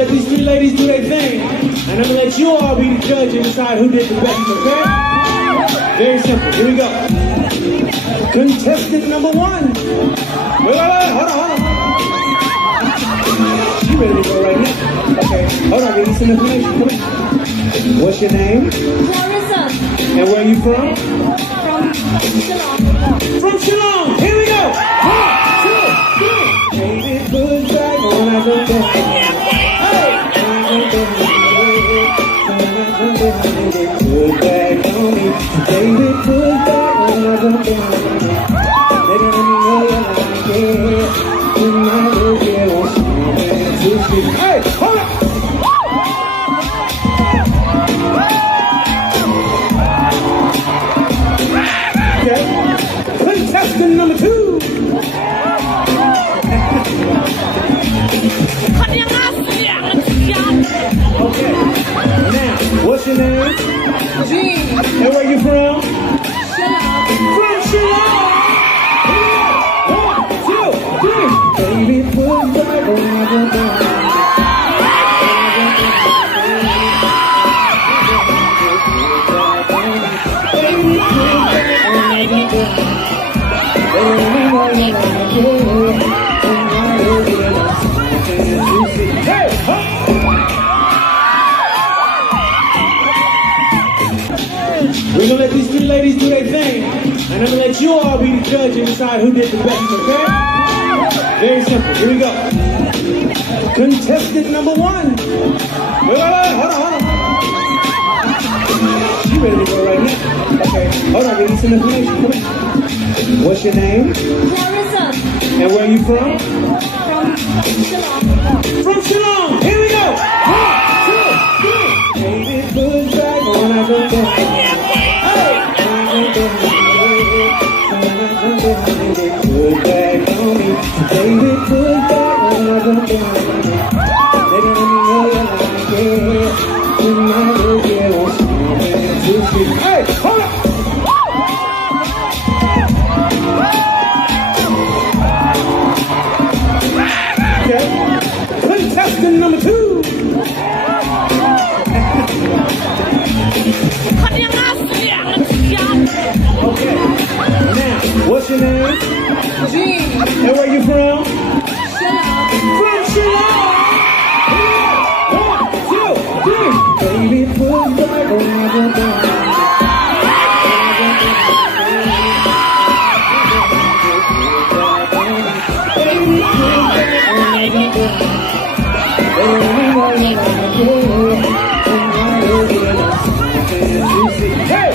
let these three ladies do their thing, and I'm gonna let you all be the judge and decide who did the best, okay? Very simple. Here we go. Contestant number one. Wait, hold on. You ready to go right now? Okay, hold on, give me some information. Come on. What's your name? Clarissa. And where are you from? From Shillong. From Shillong. Here we go. 1, 2, 3. Baby, put back on that good back. Hey. Put back on me. Baby, put back on that good back. Let me know you like it. When I look at what's wrong. Hey, hold up. Okay. Contestant number 2. Okay. Now, what's your name? Jean. And where you from? Shillong. From Shillong. 1, 2, 3. Baby, put back on my back. We're gonna let these three ladies do their thing, and I'm gonna let you all be the judge and decide who did the best, okay? Very simple. Here we go. Contestant number 1. Wait, hold on. You ready to go right now? Okay, hold on, give me some information. Come on. What's your name? Clarissa. And where are you from? From Shillong. From Shillong. Here we go. 1, 2, 3. Baby, put back on that good back. Put back on me. Baby, put back on that good back. Let me know you like it. When I look at what's wrong. Hey, hold up. Okay. Contestant number 2. Okay. Now, what's your name? Jean. And where you from? Shillong. From Shillong. 1, 2, 3. Baby, put back on my back. Hey,